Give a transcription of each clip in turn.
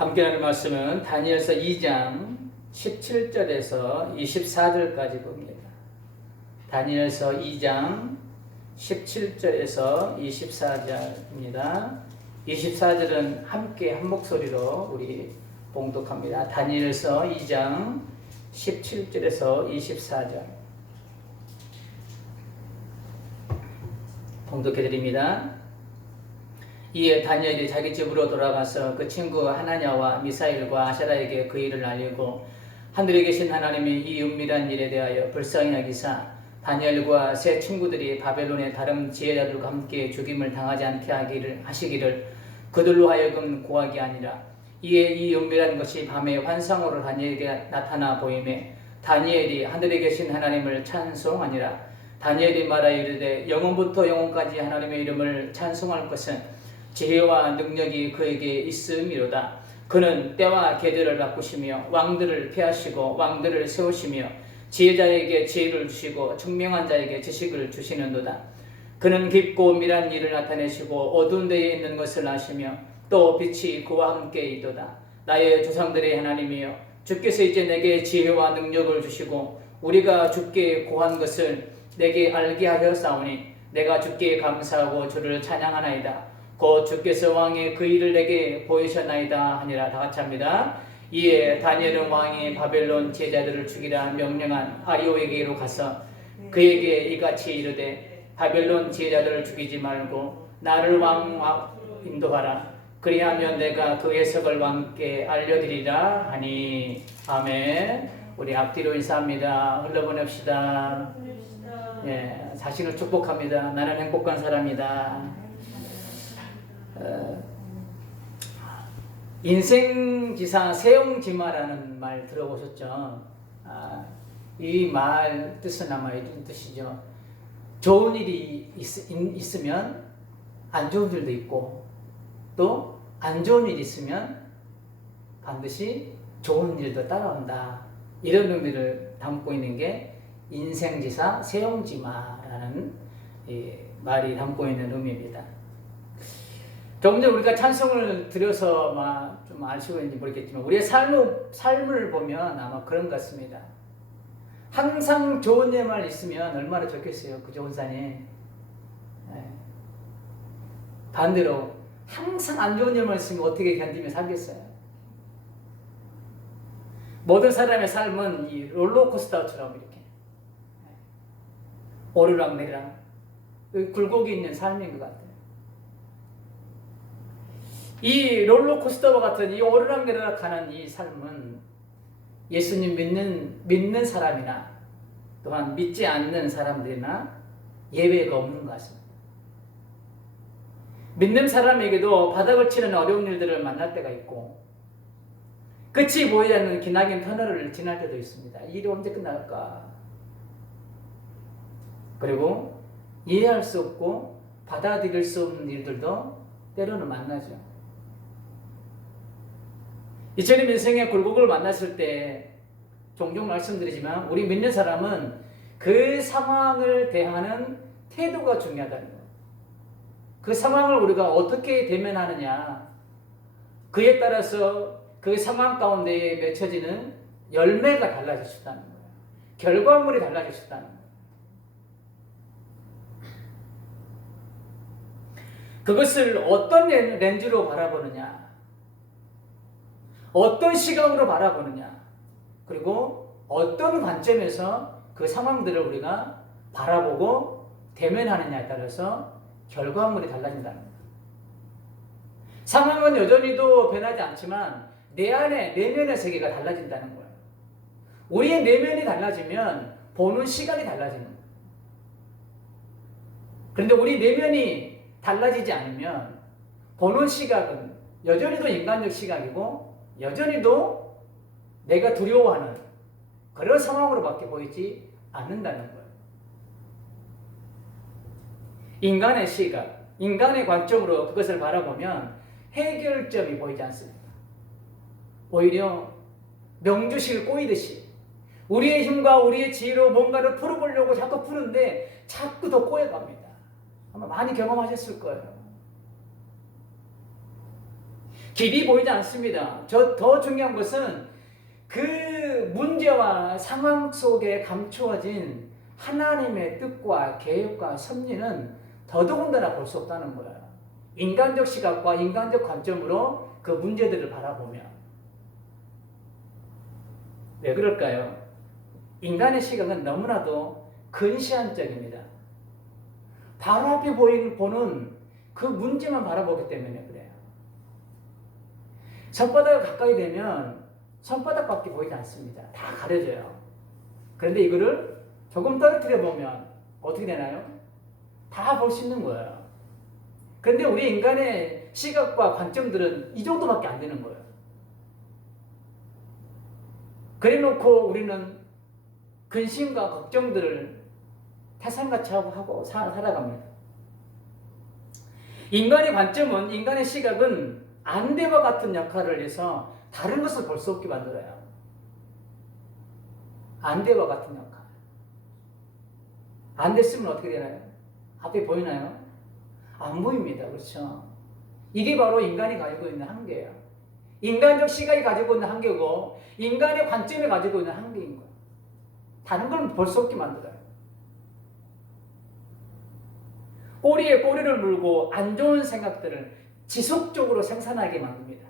함께 하는 말씀은 다니엘서 2장 17절에서 24절까지 봅니다. 다니엘서 2장 17절에서 24절입니다. 24절은 함께 한 목소리로 우리 봉독합니다. 다니엘서 2장 17절에서 24절 봉독해드립니다. 이에 다니엘이 자기 집으로 돌아가서 그 친구 하나냐와 미사일과 아샤라에게 그 일을 알리고 하늘에 계신 하나님이 이 은밀한 일에 대하여 불쌍히 여기사 다니엘과 세 친구들이 바벨론의 다른 지혜자들과 함께 죽임을 당하지 않게 하시기를 그들로 하여금 고하게 아니라 이에 이 은밀한 것이 밤에 환상으로 다니엘에게 나타나 보이매 다니엘이 하늘에 계신 하나님을 찬송하니라. 다니엘이 말하여 이르되 영원부터 영원까지 하나님의 이름을 찬송할 것은 지혜와 능력이 그에게 있음이로다. 그는 때와 계절을 바꾸시며 왕들을 폐하시고 왕들을 세우시며 지혜자에게 지혜를 주시고 청명한 자에게 지식을 주시는도다. 그는 깊고 은밀한 일을 나타내시고 어두운 데에 있는 것을 아시며 또 빛이 그와 함께 있도다. 나의 조상들의 하나님이여 주께서 이제 내게 지혜와 능력을 주시고 우리가 주께 고한 것을 내게 알게 하셨사오니 내가 주께 감사하고 주를 찬양하나이다. 곧 주께서 왕의 그 일을 내게 보이셨나이다 하니라. 다 같이 합니다. 이에 다니엘은 왕이 바벨론 제자들을 죽이라 명령한 아리오에게로 가서 그에게 이같이 이르되 바벨론 제자들을 죽이지 말고 나를 왕 인도하라. 그리하면 내가 그 해석을 왕께 알려드리라 하니. 아멘. 우리 앞뒤로 인사합니다. 흘러보냅시다. 예, 자신을 축복합니다. 나는 행복한 사람이다. 인생지사 세용지마라는 말 들어보셨죠? 이 말 뜻은 아마 이런 뜻이죠. 좋은 일이 있으면 안 좋은 일도 있고 또 안 좋은 일이 있으면 반드시 좋은 일도 따라온다. 이런 의미를 담고 있는 게 인생지사 세용지마라는 말이 담고 있는 의미입니다. 조금 전에 우리가 찬송을 드려서 좀 아시고 있는지 모르겠지만 우리의 삶을 보면 아마 그런 것 같습니다. 항상 좋은 일만 있으면 얼마나 좋겠어요. 그 좋은 산이. 반대로 항상 안 좋은 일만 있으면 어떻게 견디며 살겠어요. 모든 사람의 삶은 이 롤러코스터처럼 이렇게 오르락내리락 굴곡이 있는 삶인 것 같아요. 이 롤러코스터와 같은 이 오르락내리락 하는 이 삶은 예수님 믿는 사람이나 또한 믿지 않는 사람들이나 예외가 없는 것 같습니다. 믿는 사람에게도 바닥을 치는 어려운 일들을 만날 때가 있고 끝이 보이지 않는 기나긴 터널을 지날 때도 있습니다. 이 일이 언제 끝날까? 그리고 이해할 수 없고 받아들일 수 없는 일들도 때로는 만나죠. 이처럼 인생의 굴곡을 만났을 때 종종 말씀드리지만 우리 믿는 사람은 그 상황을 대하는 태도가 중요하다는 거예요. 그 상황을 우리가 어떻게 대면하느냐, 그에 따라서 그 상황 가운데에 맺혀지는 열매가 달라질 수 있다는 거예요. 결과물이 달라질 수 있다는 거예요. 그것을 어떤 렌즈로 바라보느냐, 어떤 시각으로 바라보느냐, 그리고 어떤 관점에서 그 상황들을 우리가 바라보고 대면하느냐에 따라서 결과물이 달라진다는 거예요. 상황은 여전히도 변하지 않지만 내 안에 내면의 세계가 달라진다는 거예요. 우리의 내면이 달라지면 보는 시각이 달라지는 거예요. 그런데 우리 내면이 달라지지 않으면 보는 시각은 여전히도 인간적 시각이고 여전히도 내가 두려워하는 그런 상황으로밖에 보이지 않는다는 거예요. 인간의 시각, 인간의 관점으로 그것을 바라보면 해결점이 보이지 않습니다. 오히려 명주실 꼬이듯이 우리의 힘과 우리의 지혜로 뭔가를 풀어보려고 자꾸 푸는데 자꾸 더 꼬여갑니다. 아마 많이 경험하셨을 거예요. 길이 보이지 않습니다. 더 중요한 것은 그 문제와 상황 속에 감추어진 하나님의 뜻과 계획과 섭리는 더더군다나 볼 수 없다는 거예요. 인간적 시각과 인간적 관점으로 그 문제들을 바라보면. 왜 그럴까요? 인간의 시각은 너무나도 근시안적입니다. 바로 앞에 보는 그 문제만 바라보기 때문에 그래요. 손바닥을 가까이 되면 손바닥밖에 보이지 않습니다. 다 가려져요. 그런데 이거를 조금 떨어뜨려 보면 어떻게 되나요? 다 볼 수 있는 거예요. 그런데 우리 인간의 시각과 관점들은 이 정도밖에 안 되는 거예요. 그래 놓고 우리는 근심과 걱정들을 태산같이 하고 살아갑니다. 인간의 관점은, 인간의 시각은 안대와 같은 역할을 해서 다른 것을 볼 수 없게 만들어요. 안대와 같은 역할. 안대 쓰면 어떻게 되나요? 앞에 보이나요? 안 보입니다. 그렇죠? 이게 바로 인간이 가지고 있는 한계예요. 인간적 시각이 가지고 있는 한계고 인간의 관점이 가지고 있는 한계인 거예요. 다른 걸 볼 수 없게 만들어요. 꼬리에 꼬리를 물고 안 좋은 생각들을 지속적으로 생산하게 만듭니다.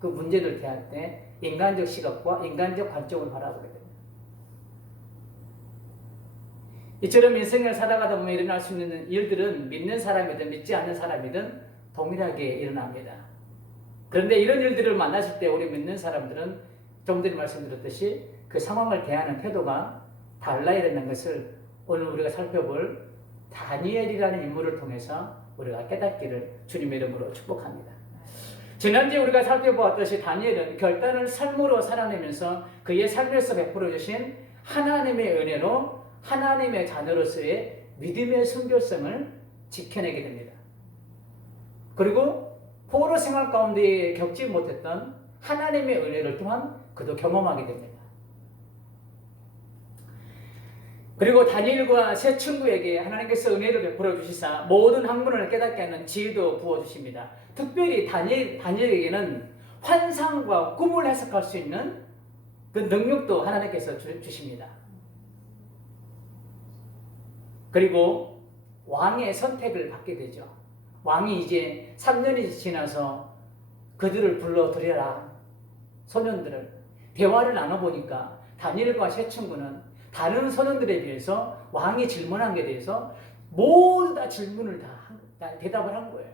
그 문제를 대할 때 인간적 시각과 인간적 관점을 바라보게 됩니다. 이처럼 인생을 살아가다 보면 일어날 수 있는 일들은 믿는 사람이든 믿지 않는 사람이든 동일하게 일어납니다. 그런데 이런 일들을 만났을 때 우리 믿는 사람들은 좀 전에 말씀드렸듯이 그 상황을 대하는 태도가 달라야 된다는 것을 오늘 우리가 살펴볼 다니엘이라는 인물을 통해서 우리가 깨닫기를 주님의 이름으로 축복합니다. 지난주에 우리가 살펴보았듯이 다니엘은 결단을 삶으로 살아내면서 그의 삶에서 베풀어 주신 하나님의 은혜로 하나님의 자녀로서의 믿음의 순결성을 지켜내게 됩니다. 그리고 포로 생활 가운데 겪지 못했던 하나님의 은혜를 또한 그도 경험하게 됩니다. 그리고 다니엘과 세 친구에게 하나님께서 은혜를 베풀어 주시사 모든 학문을 깨닫게 하는 지혜도 부어주십니다. 특별히 다니엘에게는 환상과 꿈을 해석할 수 있는 그 능력도 하나님께서 주십니다. 그리고 왕의 선택을 받게 되죠. 왕이 이제 3년이 지나서 그들을 불러들여라. 소년들을. 대화를 나눠보니까 다니엘과 세 친구는 다른 소년들에 비해서 왕이 질문한 게 대해서 모두 다 질문을 다 대답을 한 거예요.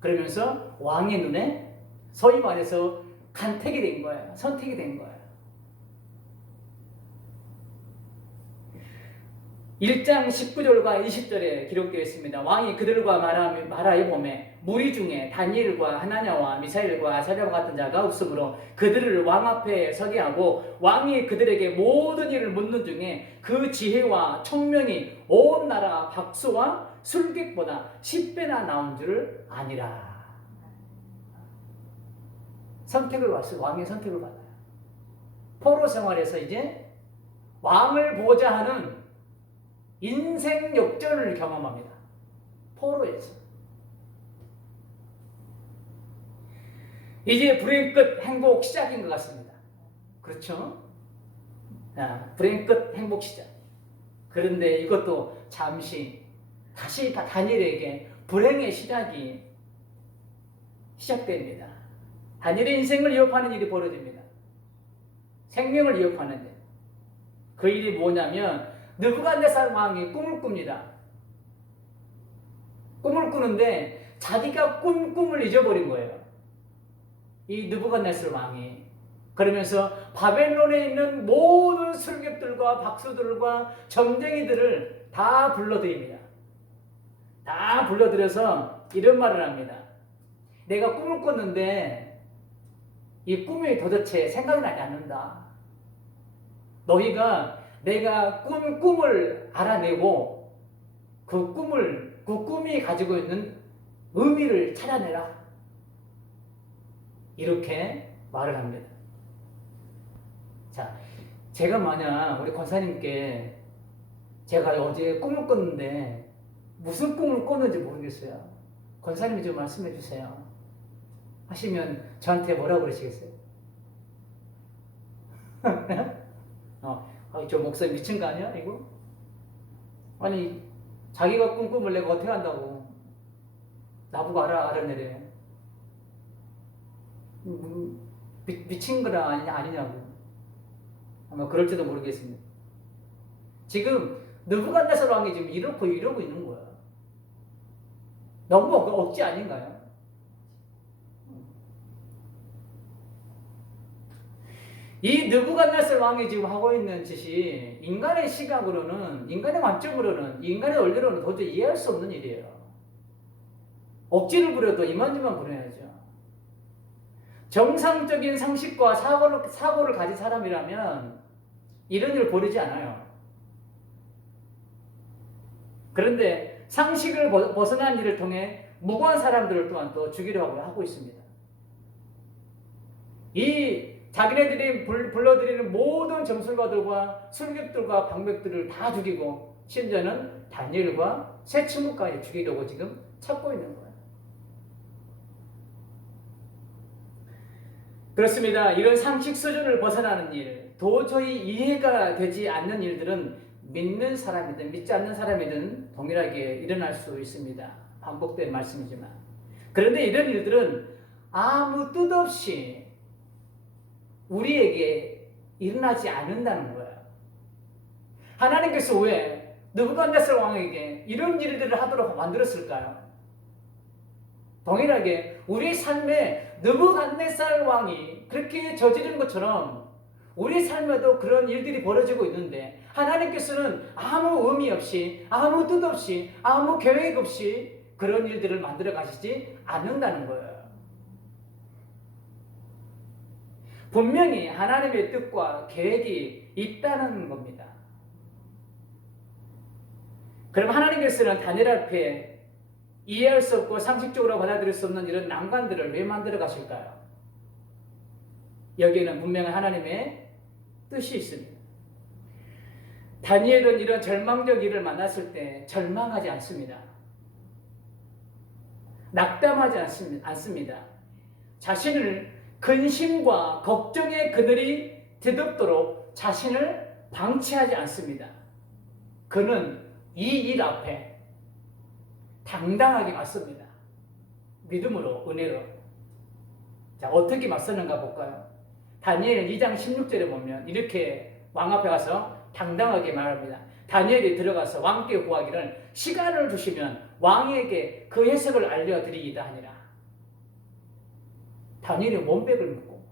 그러면서 왕의 눈에 소위 말해서 간택이 된 거예요. 선택이 된 거예요. 1장 19절과 20절에 기록되어 있습니다. 왕이 그들과 말하여 보매 무리 중에 다니엘과 하나냐와 미사엘과 아사랴와 같은 자가 없으므로 그들을 왕 앞에 서게 하고 왕이 그들에게 모든 일을 묻는 중에 그 지혜와 총명이 온 나라 박수와 술객보다 10배나 나온 줄을 아니라. 선택을 받았어요. 왕의 선택을 받아요. 포로 생활에서 이제 왕을 보자 하는 인생 역전을 경험합니다. 포로에서. 이제 불행 끝 행복 시작인 것 같습니다. 그렇죠? 불행 끝 행복 시작. 그런데 이것도 잠시 다시 다니엘에게 불행의 시작이 시작됩니다. 다니엘의 인생을 위협하는 일이 벌어집니다. 생명을 위협하는 일. 그 일이 뭐냐면 느부갓네살 왕이 꿈을 꿉니다. 꿈을 꾸는데 자기가 꾼 꿈을 잊어버린 거예요. 이 느부갓네살 왕이. 그러면서 바벨론에 있는 모든 술객들과 박수들과 점쟁이들을 다 불러들입니다. 다 불러들여서 이런 말을 합니다. 내가 꿈을 꿨는데 이 꿈이 도대체 생각이 나지 않는다. 너희가 내가 꾼 꿈을 알아내고 그 꿈이 가지고 있는 의미를 찾아내라. 이렇게 말을 합니다. 자, 제가 만약 우리 권사님께 제가 어제 꿈을 꿨는데 무슨 꿈을 꿨는지 모르겠어요. 권사님이 좀 말씀해 주세요. 하시면 저한테 뭐라고 그러시겠어요? 저 목사님 미친 거 아니야 이거? 아니 자기가 꾼 꿈을 내가 어떻게 한다고 나보고 알아내래. 미친 거라 아니냐고. 아마 그럴지도 모르겠습니다. 지금 느부갓네살 왕이 지금 이러고 있는 거야. 너무 억지 아닌가요? 이 느부갓네살 왕이 지금 하고 있는 짓이 인간의 시각으로는, 인간의 관점으로는, 인간의 원리로는 도저히 이해할 수 없는 일이에요. 억지를 부려도 이만저만 부려야죠. 정상적인 상식과 사고를 가진 사람이라면 이런 일을 벌이지 않아요. 그런데 상식을 벗어난 일을 통해 무고한 사람들을 또한 또 죽이려고 하고 있습니다. 이 자기네들이 불러들이는 모든 점술가들과 술객들과 방백들을 다 죽이고 심지어는 다니엘과 세 친구까지 죽이려고 지금 찾고 있는 거예요. 그렇습니다. 이런 상식 수준을 벗어나는 일, 도저히 이해가 되지 않는 일들은 믿는 사람이든 믿지 않는 사람이든 동일하게 일어날 수 있습니다. 반복된 말씀이지만. 그런데 이런 일들은 아무 뜻 없이 우리에게 일어나지 않는다는 거예요. 하나님께서 왜 느부갓네살 왕에게 이런 일들을 하도록 만들었을까요? 동일하게 우리 삶에 느부갓네살 왕이 그렇게 저지른 것처럼 우리 삶에도 그런 일들이 벌어지고 있는데 하나님께서는 아무 의미 없이, 아무 뜻 없이, 아무 계획 없이 그런 일들을 만들어 가시지 않는다는 거예요. 분명히 하나님의 뜻과 계획이 있다는 겁니다. 그럼 하나님께서는 다니엘 앞에 이해할 수 없고 상식적으로 받아들일 수 없는 이런 난관들을 왜 만들어 가실까요? 여기에는 분명히 하나님의 뜻이 있습니다. 다니엘은 이런 절망적 일을 만났을 때 절망하지 않습니다. 낙담하지 않습니다. 자신을 근심과 걱정의 그늘이 뒤덮도록 자신을 방치하지 않습니다. 그는 이 일 앞에 당당하게 맞섭니다. 믿음으로, 은혜로. 자, 어떻게 맞서는가 볼까요? 다니엘 2장 16절에 보면 이렇게 왕 앞에 가서 당당하게 말합니다. 다니엘이 들어가서 왕께 구하기를 시간을 주시면 왕에게 그 해석을 알려드리이다 하니라. 다니엘이 몸백을 묶고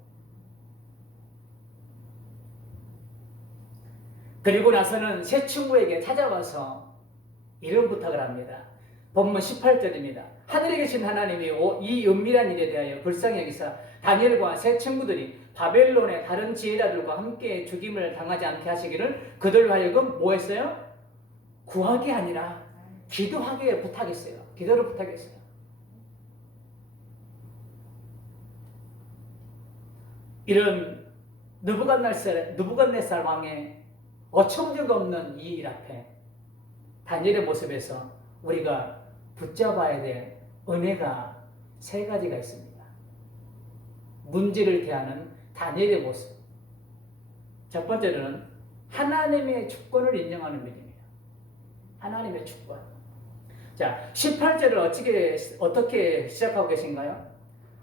그리고 나서는 세 친구에게 찾아와서 이런 부탁을 합니다. 본문 18절입니다. 하늘에 계신 하나님이 이 은밀한 일에 대하여 불쌍히 여기사 다니엘과 세 친구들이 바벨론의 다른 지혜자들과 함께 죽임을 당하지 않게 하시기를 그들로 하여금 뭐 했어요? 구하게 아니라 기도하게 부탁했어요. 기도를 부탁했어요. 이런 느부갓네살 왕의 어처구니가 없는 이 일 앞에 다니엘의 모습에서 우리가 붙잡아야 될 은혜가 세 가지가 있습니다. 문제를 대하는 다니엘의 모습. 첫 번째는 하나님의 주권을 인정하는 믿음이에요. 하나님의 주권. 자, 18절을 어떻게 시작하고 계신가요?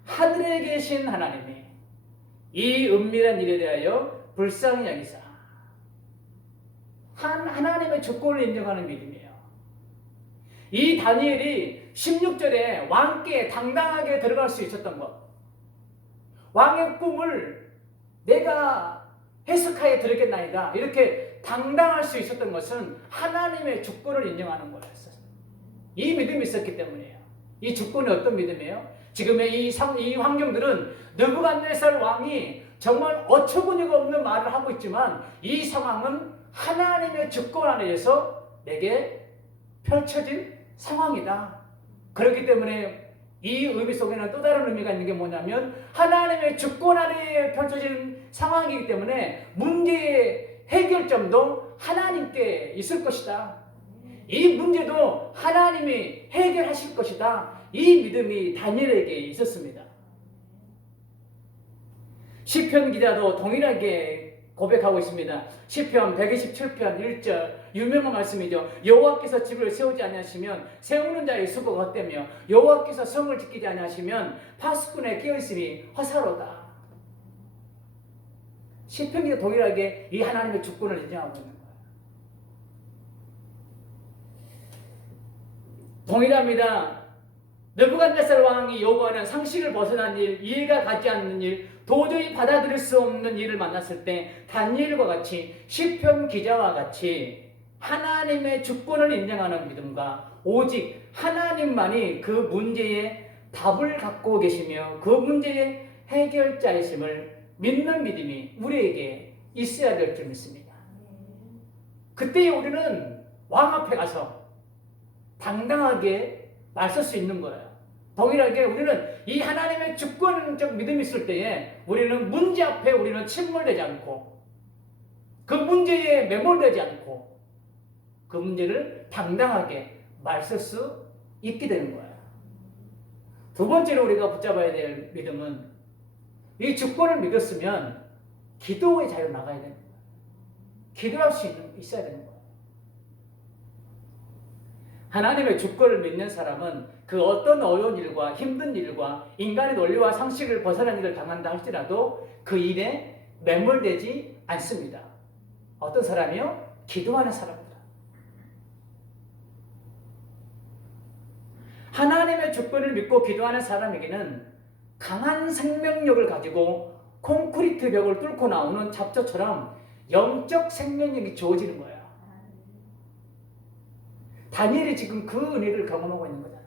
하늘에 계신 하나님이 이 은밀한 일에 대하여 불쌍히 여기사. 하나님의 주권을 인정하는 믿음이에요. 이 다니엘이 16절에 왕께 당당하게 들어갈 수 있었던 것. 왕의 꿈을 내가 해석하여 들었겠나이다. 이렇게 당당할 수 있었던 것은 하나님의 주권을 인정하는 거였어요. 이 믿음이 있었기 때문이에요. 이 주권이 어떤 믿음이에요? 지금의 이 환경들은 느부갓네살 왕이 정말 어처구니가 없는 말을 하고 있지만 이 상황은 하나님의 주권 안에서 내게 펼쳐진 상황이다. 그렇기 때문에 이 의미 속에는 또 다른 의미가 있는 게 뭐냐면 하나님의 주권 아래에 펼쳐진 상황이기 때문에 문제의 해결점도 하나님께 있을 것이다. 이 문제도 하나님이 해결하실 것이다. 이 믿음이 다니엘에게 있었습니다. 시편 기자도 동일하게 고백하고 있습니다. 시편 127편 1절 유명한 말씀이죠. 여호와께서 집을 세우지 아니하시면 세우는 자의 수고가 헛되며 여호와께서 성을 지키지 아니하시면 파수꾼의 깨어있음이 허사로다. 시편 기자 동일하게 이 하나님의 주권을 인정하고 있는 거예요. 동일합니다. 느부갓네살 왕이 요구하는 상식을 벗어난 일, 이해가 가지 않는 일, 도저히 받아들일 수 없는 일을 만났을 때 다니엘과 같이 시편 기자와 같이 하나님의 주권을 인정하는 믿음과 오직 하나님만이 그 문제에 답을 갖고 계시며 그 문제의 해결자이심을 믿는 믿음이 우리에게 있어야 될 줄 믿습니다. 그때 우리는 왕 앞에 가서 당당하게 맞설 수 있는 거예요. 동일하게 우리는 이 하나님의 주권적 믿음이 있을 때에 우리는 문제 앞에 우리는 침몰되지 않고 그 문제에 매몰되지 않고 그 문제를 당당하게 맞설 수 있게 되는 거예요. 두 번째로 우리가 붙잡아야 될 믿음은 이 주권을 믿었으면 기도의 자유로 나가야 되는 거예요. 기도할 수 있어야 되는 거예요. 하나님의 주권을 믿는 사람은 그 어떤 어려운 일과 힘든 일과 인간의 논리와 상식을 벗어난 일을 당한다 할지라도 그 일에 매몰되지 않습니다. 어떤 사람이요? 기도하는 사람입니다. 하나님의 주권을 믿고 기도하는 사람에게는 강한 생명력을 가지고 콘크리트 벽을 뚫고 나오는 잡초처럼 영적 생명력이 주어지는 거예요. 다니엘이 지금 그 은혜를 경험하고 있는 거잖아요.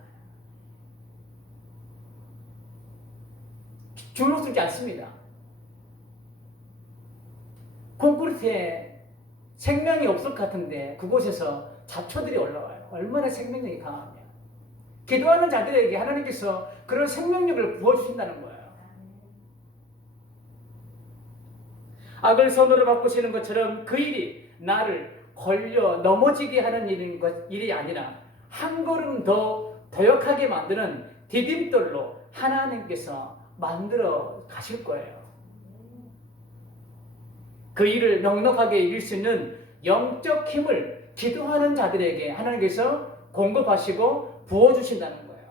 줄로 서지 않습니다. 콘크리트에 생명이 없을 것 같은데 그곳에서 잡초들이 올라와요. 얼마나 생명력이 강하냐. 기도하는 자들에게 하나님께서 그런 생명력을 부어주신다는 거예요. 악을 선으로 바꾸시는 것처럼 그 일이 나를 걸려 넘어지게 하는 일이 아니라 한 걸음 더 더역하게 만드는 디딤돌로 하나님께서 만들어 가실 거예요. 그 일을 넉넉하게 이길 수 있는 영적 힘을 기도하는 자들에게 하나님께서 공급하시고 부어주신다는 거예요.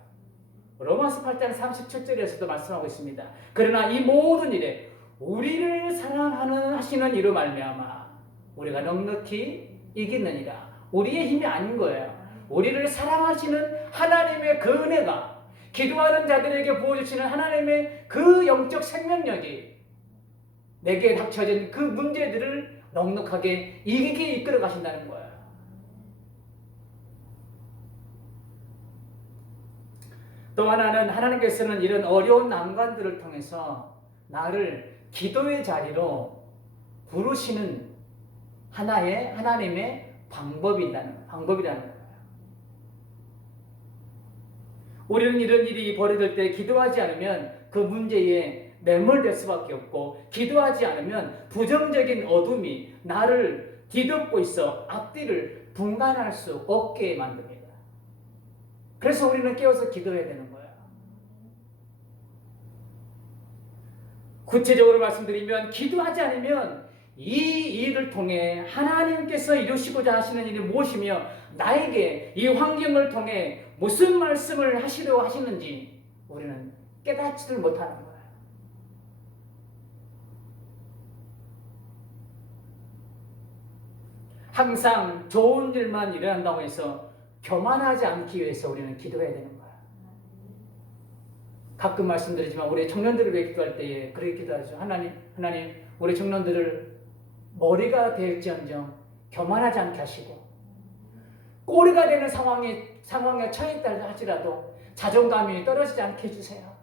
로마서 8장 37절에서도 말씀하고 있습니다. 그러나 이 모든 일에 우리를 사랑하는 하시는 이로 말미암아 우리가 넉넉히 이기느니라. 우리의 힘이 아닌 거예요. 우리를 사랑하시는 하나님의 그 은혜가 기도하는 자들에게 부어주시는 하나님의 그 영적 생명력이 내게 닥쳐진 그 문제들을 넉넉하게 이기게 이끌어 가신다는 거예요. 또 하나는 하나님께서는 이런 어려운 난관들을 통해서 나를 기도의 자리로 부르시는 하나님의 방법이라는 거예요. 우리는 이런 일이 벌어질 때 기도하지 않으면 그 문제에 매몰될 수밖에 없고 기도하지 않으면 부정적인 어둠이 나를 뒤덮고 있어 앞뒤를 분간할 수 없게 만듭니다. 그래서 우리는 깨어서 기도해야 되는 거예요. 구체적으로 말씀드리면 기도하지 않으면 이 일을 통해 하나님께서 이루시고자 하시는 일이 무엇이며 나에게 이 환경을 통해 무슨 말씀을 하시려고 하시는지 우리는 깨닫지를 못하는 거예요. 항상 좋은 일만 일어난다고 해서 교만하지 않기 위해서 우리는 기도해야 되는 거예요. 가끔 말씀드리지만 우리 청년들을 위해 기도할 때에 그렇게 기도하죠. 하나님, 우리 청년들을 머리가 될지언정 교만하지 않게 하시고 꼬리가 되는 상황에 처했다 할지라도 자존감이 떨어지지 않게 해주세요.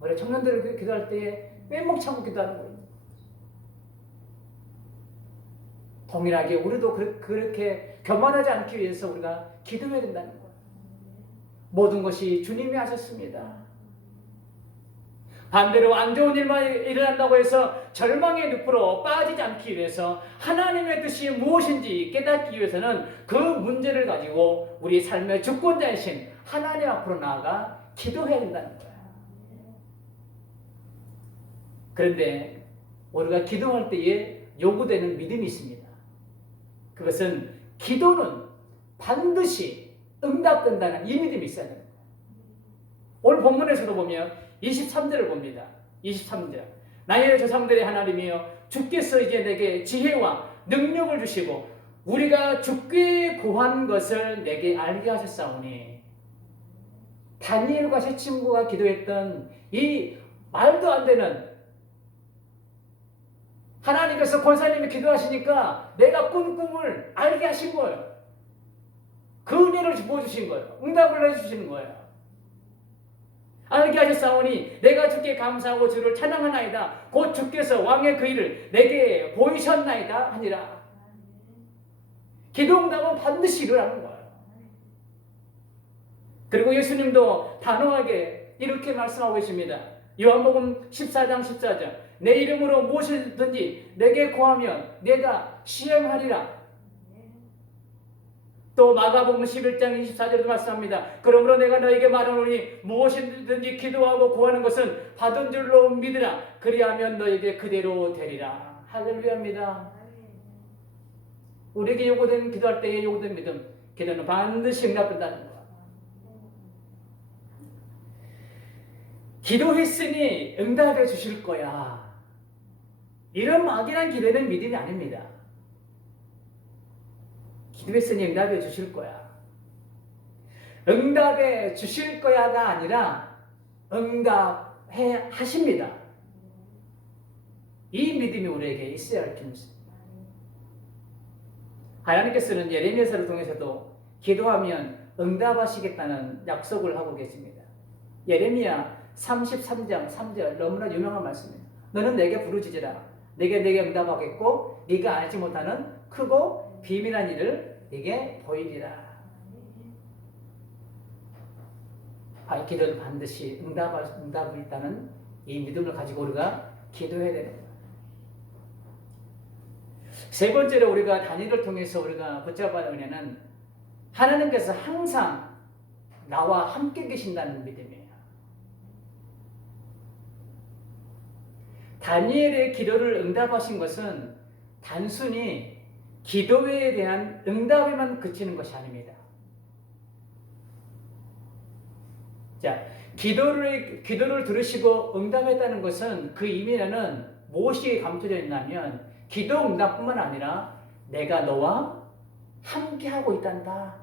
우리 청년들을 기도할 때에 빼먹 참고 기도하는 거예요. 동일하게 우리도 그렇게 교만하지 않기 위해서 우리가 기도해야 된다는 거예요. 모든 것이 주님이 하셨습니다. 반대로 안 좋은 일만 일어난다고 해서 절망의 늪으로 빠지지 않기 위해서 하나님의 뜻이 무엇인지 깨닫기 위해서는 그 문제를 가지고 우리 삶의 주권자이신 하나님 앞으로 나아가 기도해야 된다는 거예요. 그런데 우리가 기도할 때에 요구되는 믿음이 있습니다. 그것은 기도는 반드시 응답된다는 이 믿음이 있어야 됩니다. 오늘 본문에서도 보면 23절을 봅니다. 23절. 나의 조상들의 하나님이여 주께서 이제 내게 지혜와 능력을 주시고 우리가 주께 구한 것을 내게 알게 하셨사오니. 다니엘과 세 친구가 기도했던 이 말도 안 되는, 하나님께서 권사님이 기도하시니까 내가 꾼 꿈을 알게 하신 거예요. 그 은혜를 보여주신 거예요. 응답을 해주시는 거예요. 알게 하셨사오니 내가 주께 감사하고 주를 찬양하나이다. 곧 주께서 왕의 그 일을 내게 보이셨나이다 하니라. 기도 응답은 반드시 일어나는 거예요. 그리고 예수님도 단호하게 이렇게 말씀하고 계십니다. 요한복음 14장 14절. 내 이름으로 무엇이든지 내게 구하면 내가 시행하리라. 또 마가복음 11장 24절도 말씀합니다. 그러므로 내가 너에게 말하노니 무엇이든지 기도하고 구하는 것은 받은 줄로 믿으라. 그리하면 너에게 그대로 되리라. 할렐루야입니다. 우리에게 요구된, 기도할 때에 요구된 믿음, 기도는 반드시 응답된다는 것. 기도했으니 응답해 주실 거야. 이런 막연한 기대는 믿음이 아닙니다. 기도했으니 응답해 주실 거야. 응답해 주실 거야가 아니라 응답해 하십니다. 이 믿음이 우리에게 있어야 할 것입니다. 하나님께서는 예레미야서를 통해서도 기도하면 응답하시겠다는 약속을 하고 계십니다. 예레미야 33장 3절 너무나 유명한 말씀입니다. 너는 내게 부르짖으라. 내게 응답하겠고 네가 알지 못하는 크고 비밀한 일을 네게 보이리라. 기도는 반드시 응답이 있다는 이 믿음을 가지고 우리가 기도해야 되는 거예요. 세 번째로 우리가 다니엘을 통해서 우리가 붙잡아야 하는 은혜는 하나님께서 항상 나와 함께 계신다는 믿음이에요. 다니엘의 기도를 응답하신 것은 단순히 기도에 대한 응답에만 그치는 것이 아닙니다. 자, 기도를 들으시고 응답했다는 것은 그 이면에는 무엇이 감춰져 있냐면 기도 응답뿐만 아니라 내가 너와 함께하고 있단다.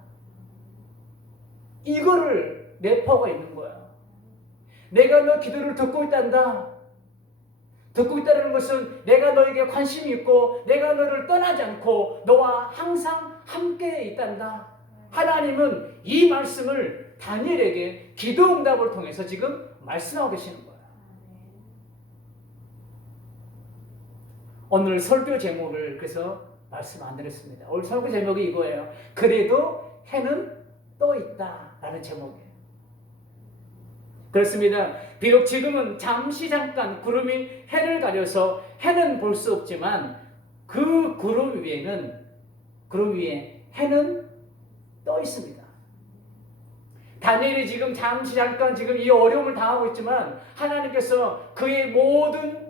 이거를 내포가 있는 거야. 내가 너 기도를 듣고 있단다. 듣고 있다는 것은 내가 너에게 관심이 있고 내가 너를 떠나지 않고 너와 항상 함께 있단다. 하나님은 이 말씀을 다니엘에게 기도 응답을 통해서 지금 말씀하고 계시는 거예요. 오늘 설교 제목을 그래서 말씀 안 드렸습니다. 오늘 설교 제목이 이거예요. 그래도 해는 떠 있다 라는 제목이에요. 그렇습니다. 비록 지금은 잠깐 구름이 해를 가려서 해는 볼 수 없지만 그 구름 위에 해는 떠 있습니다. 다니엘이 지금 잠깐 이 어려움을 당하고 있지만 하나님께서 그의 모든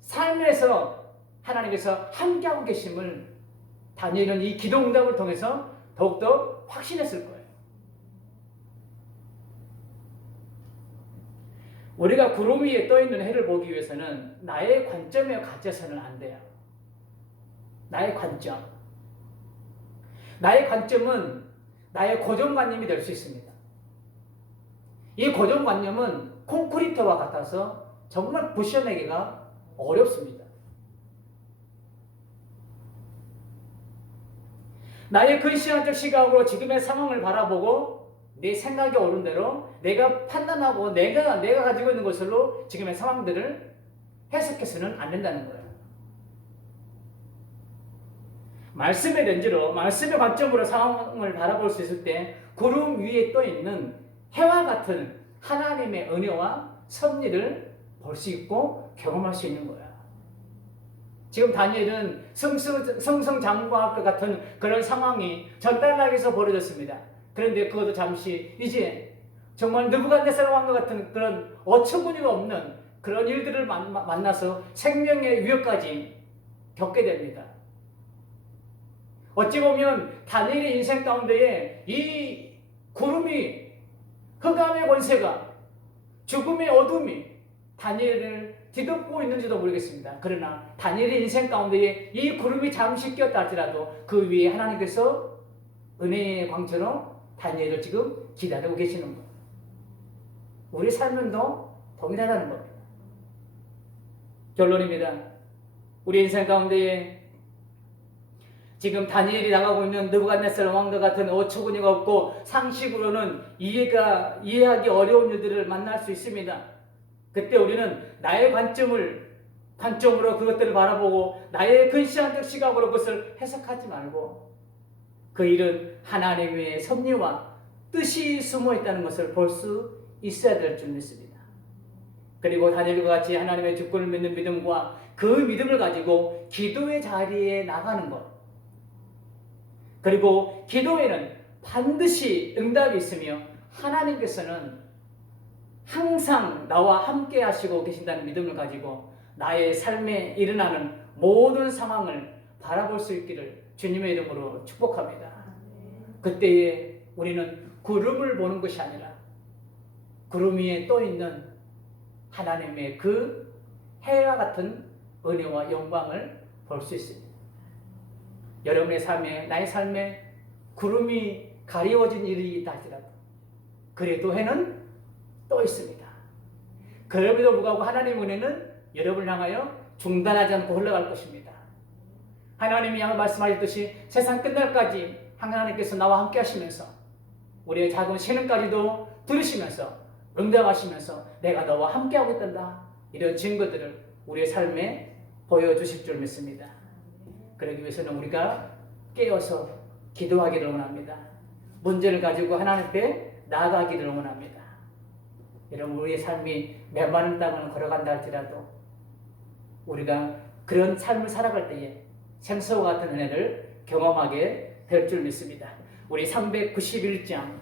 삶에서 하나님께서 함께하고 계심을 다니엘은 이 기도 응답을 통해서 더욱더 확신했을 거예요. 우리가 구름 위에 떠있는 해를 보기 위해서는 나의 관점에 갇혀서는 안 돼요. 나의 관점은 나의 고정관념이 될 수 있습니다. 이 고정관념은 콘크리트와 같아서 정말 부셔내기가 어렵습니다. 나의 근시안적 시각으로 지금의 상황을 바라보고 내 생각이 오른 대로 내가 판단하고 내가 가지고 있는 것으로 지금의 상황들을 해석해서는 안 된다는 거예요. 말씀의 렌즈로, 말씀의 관점으로 상황을 바라볼 수 있을 때 구름 위에 떠 있는 해와 같은 하나님의 은혜와 섭리를 볼 수 있고 경험할 수 있는 거야. 지금 다니엘은 승승장구할 것 같은 그런 상황이 전달락에서 벌어졌습니다. 그런데 그것도 잠시 이제 정말 느부갓네살 왕과 같은 그런 어처구니가 없는 그런 일들을 만나서 생명의 위협까지 겪게 됩니다. 어찌 보면 다니엘의 인생 가운데에 이 구름이, 흑암의 권세가, 죽음의 어둠이 다니엘을 뒤덮고 있는지도 모르겠습니다. 그러나 다니엘의 인생 가운데에 이 구름이 잠시 꼈다 할지라도 그 위에 하나님께서 은혜의 광처럼 다니엘을 지금 기다리고 계시는 겁니다. 우리 삶은 동일하다는 겁니다. 결론입니다. 우리 인생 가운데에 지금 다니엘이 나가고 있는 느부갓네살 왕과 같은 어처구니가 없고 상식으로는 이해하기 어려운 일들을 만날 수 있습니다. 그때 우리는 나의 관점으로 그것들을 바라보고 나의 근시안적 시각으로 그것을 해석하지 말고 그 일은 하나님의 섭리와 뜻이 숨어 있다는 것을 볼 수 있어야 될 줄 믿습니다. 그리고 다니엘과 같이 하나님의 주권을 믿는 믿음과 그 믿음을 가지고 기도의 자리에 나가는 것, 그리고 기도에는 반드시 응답이 있으며 하나님께서는 항상 나와 함께 하시고 계신다는 믿음을 가지고 나의 삶에 일어나는 모든 상황을 바라볼 수 있기를 주님의 이름으로 축복합니다. 그때에 우리는 구름을 보는 것이 아니라 구름 위에 떠 있는 하나님의 그 해와 같은 은혜와 영광을 볼 수 있습니다. 여러분의 삶에, 나의 삶에 구름이 가리워진 일이 있다 할지라도 그래도 해는 떠 있습니다. 그럼에도 불구하고 하나님의 은혜는 여러분을 향하여 중단하지 않고 흘러갈 것입니다. 하나님이 양을 말씀하셨듯이 세상 끝날까지 하나님께서 나와 함께 하시면서 우리의 작은 신음까지도 들으시면서 응답하시면서 내가 너와 함께 하고 있단다, 이런 증거들을 우리의 삶에 보여주실 줄 믿습니다. 그러기 위해서는 우리가 깨어서 기도하기를 원합니다. 문제를 가지고 하나님 앞에 나아가기를 원합니다. 여러분, 우리의 삶이 메마른 땅을 걸어간다 할지라도 우리가 그런 삶을 살아갈 때에 생수와 같은 은혜를 경험하게 될 줄 믿습니다. 우리 391장